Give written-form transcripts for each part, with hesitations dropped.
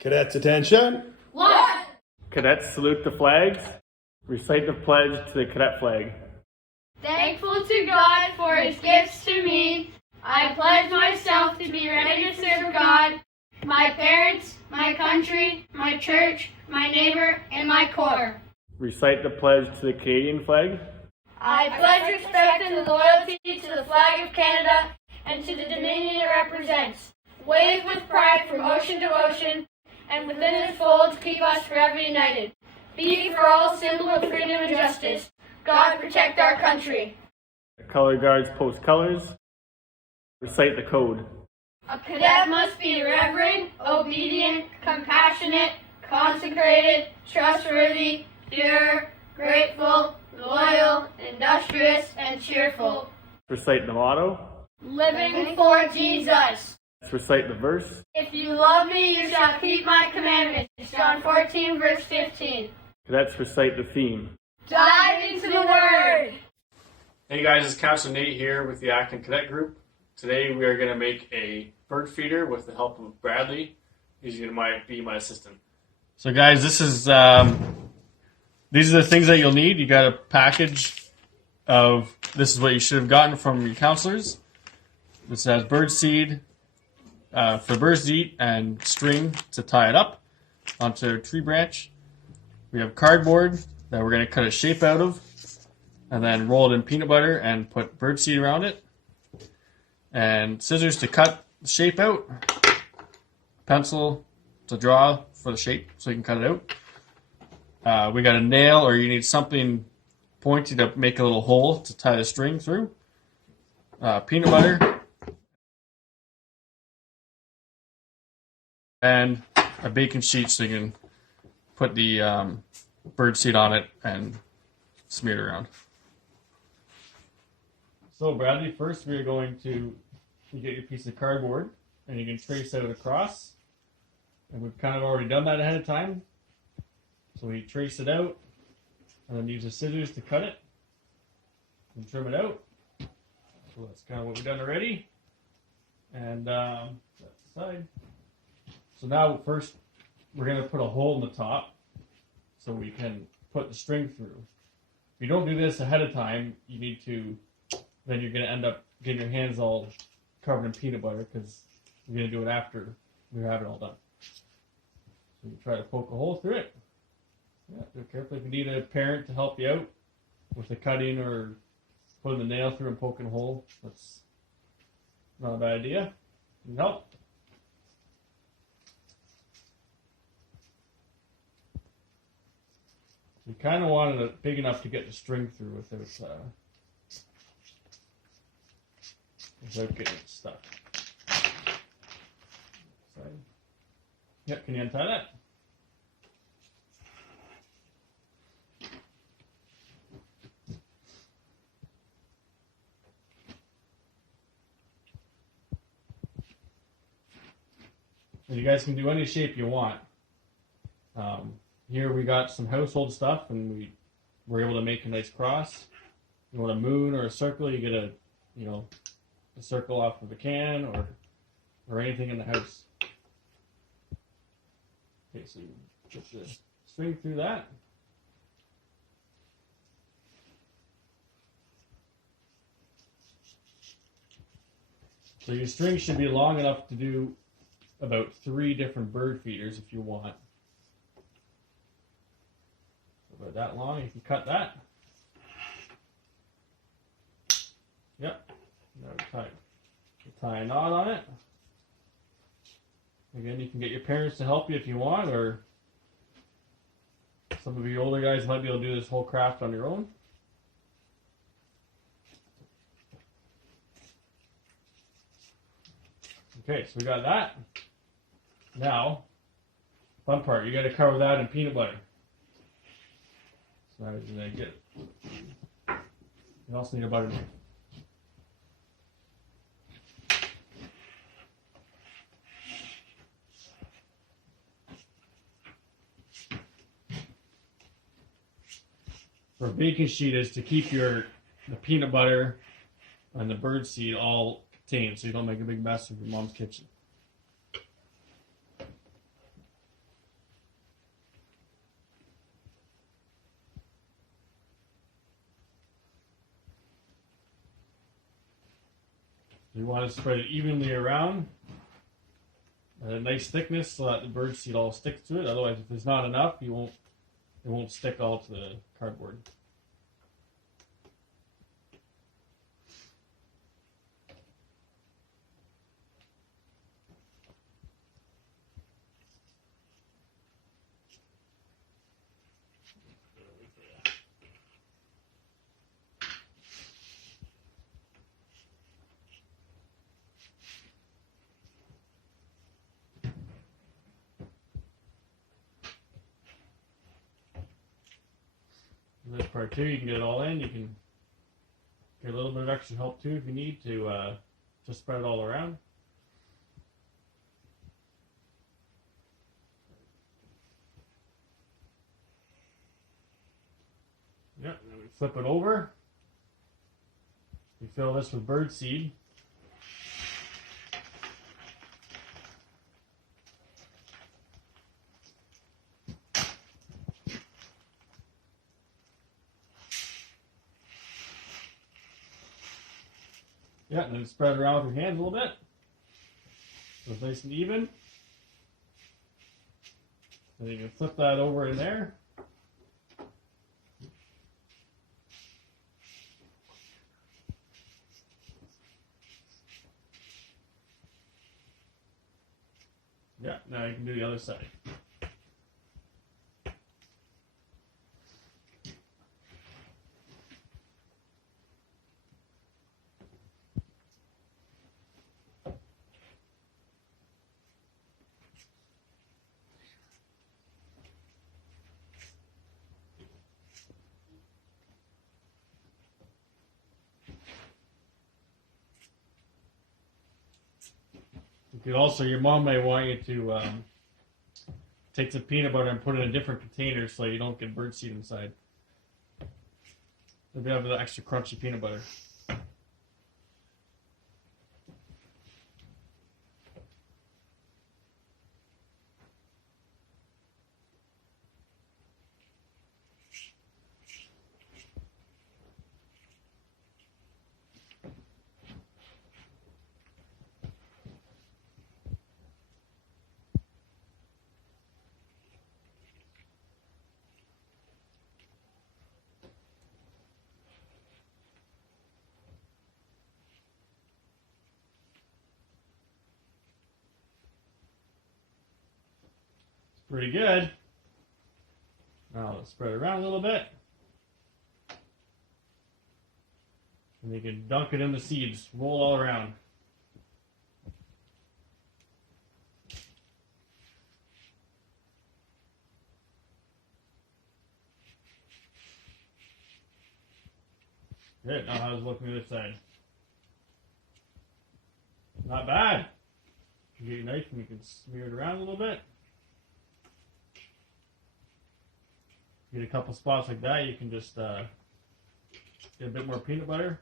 Cadets, attention. One. Cadets salute the flags. Recite the pledge to the cadet flag. Thankful to God for His gifts to me, I pledge myself to be ready to serve God, my parents, my country, my church, my neighbor, and my corps. Recite the pledge to the Canadian flag. I pledge respect and loyalty to the flag of Canada and to the dominion it represents. Wave with pride from ocean to ocean, and within its folds keep us forever united. Be for all symbol of freedom and justice. God protect our country. The color guards post colors. Recite the code. A cadet must be reverent, obedient, compassionate, consecrated, trustworthy, pure, grateful, loyal, industrious, and cheerful. Recite the motto. Living for Jesus. Let's recite the verse. If you love me, you shall keep my commandments. John 14, verse 15. Cadets recite the theme. Dive into the Word. Hey guys, it's Counselor Nate here with the Acton Cadet Group. Today we are going to make a bird feeder with the help of Bradley. He's going to be my assistant. So guys, these are the things that you'll need. You got a package of, this is what you should have gotten from your counselors. This has bird seed for birds to eat and string to tie it up onto a tree branch. We have cardboard that we're going to cut a shape out of and then roll it in peanut butter and put bird seed around it. And scissors to cut the shape out. Pencil to draw for the shape so you can cut it out. We got a nail, or you need something pointy to make a little hole to tie the string through. Peanut butter. And a baking sheet so you can put the bird seed on it and smear it around. So Bradley, first we're going to get your piece of cardboard and you can trace out across. And we've kind of already done that ahead of time. So we trace it out and then use the scissors to cut it and trim it out. So that's kind of what we've done already. And that's the side. So now first we're going to put a hole in the top so we can put the string through. If you don't do this ahead of time, then you're going to end up getting your hands all covered in peanut butter because you're going to do it after we have it all done. So you try to poke a hole through it. Yeah, do it carefully. If you need a parent to help you out with the cutting or putting the nail through and poking a hole, that's not a bad idea. Can help. You kind of wanted it big enough to get the string through without getting it stuck. Yep, can you untie that? And you guys can do any shape you want. Here we got some household stuff, and we were able to make a nice cross. You want a moon or a circle, you get a circle off of a can or anything in the house. Okay, so you put the string through that. So your string should be long enough to do about 3 different bird feeders if you want. About that long, you can cut that. Yep. Now tie a knot on it. Again, you can get your parents to help you if you want, or some of you older guys might be able to do this whole craft on your own. Okay, so we got that. Now, fun part, you got to cover that in peanut butter. So now you're going to get it. You also need a butter knife. For a baking sheet is to keep the peanut butter and the bird seed all contained so you don't make a big mess of your mom's kitchen. You want to spread it evenly around at a nice thickness so that the bird seed all sticks to it. Otherwise, if there's not enough, it won't stick all to the cardboard. This part too, you can get it all in. You can get a little bit of extra help too if you need to spread it all around. Yep, and then we flip it over. We fill this with bird seed. Yeah, and then spread it around with your hands a little bit. So it's nice and even. Then you can flip that over in there. Yeah, now you can do the other side. You could also, your mom may want you to take some peanut butter and put it in a different container so you don't get birdseed inside. Maybe have the extra crunchy peanut butter. Pretty good. Now let's spread it around a little bit. And you can dunk it in the seeds, roll all around. Good, now how's it looking on the other side? Not bad. You get your knife and you can smear it around a little bit. Get a couple spots like that, you can just get a bit more peanut butter.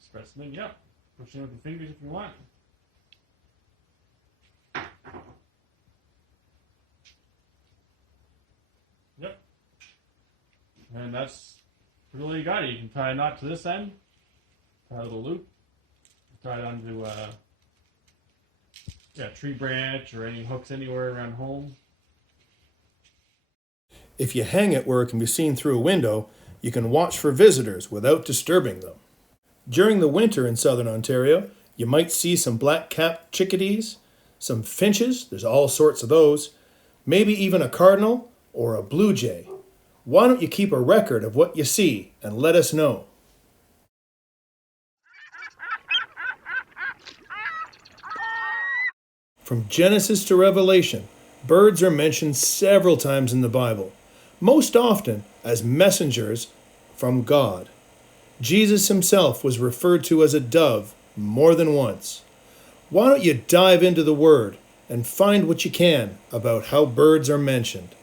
Spread some in, yep. Push in with your fingers if you want. Yep. And that's really you got it. You can tie a knot to this end, tie a little loop. Tie it onto a tree branch or any hooks anywhere around home. If you hang it where it can be seen through a window, you can watch for visitors without disturbing them. During the winter in southern Ontario, you might see some black-capped chickadees, some finches, there's all sorts of those, maybe even a cardinal or a blue jay. Why don't you keep a record of what you see and let us know? From Genesis to Revelation, birds are mentioned several times in the Bible, most often as messengers from God. Jesus himself was referred to as a dove more than once. Why don't you dive into the Word and find what you can about how birds are mentioned?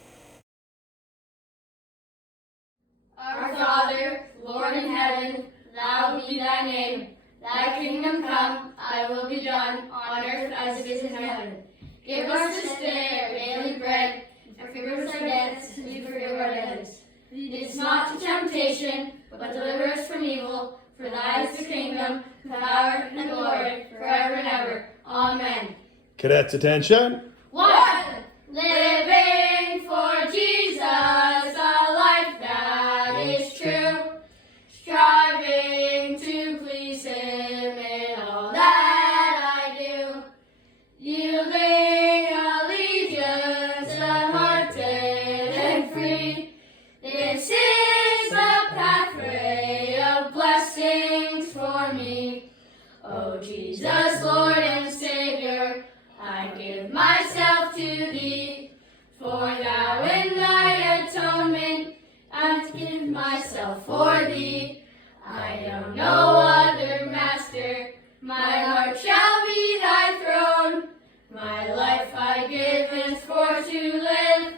Our Father, Lord in heaven, hallowed be thy name. Thy kingdom come, thy will be done, on earth as it is in heaven. Give us this day our daily bread, and forgive us our debts, as we forgive Cadets, attention. 1. Living for Jesus, a life that is true. Striving to please Him in all that I do. Yielding allegiance, unhearted and free. This is the pathway of blessings for me. Oh Jesus, Lord and Savior, I give myself to Thee. For Thou in Thy atonement, I give myself for Thee. I know no other master, my heart shall be Thy throne. My life I give henceforth to live,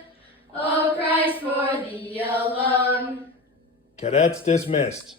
O Christ, for Thee alone. Cadets dismissed.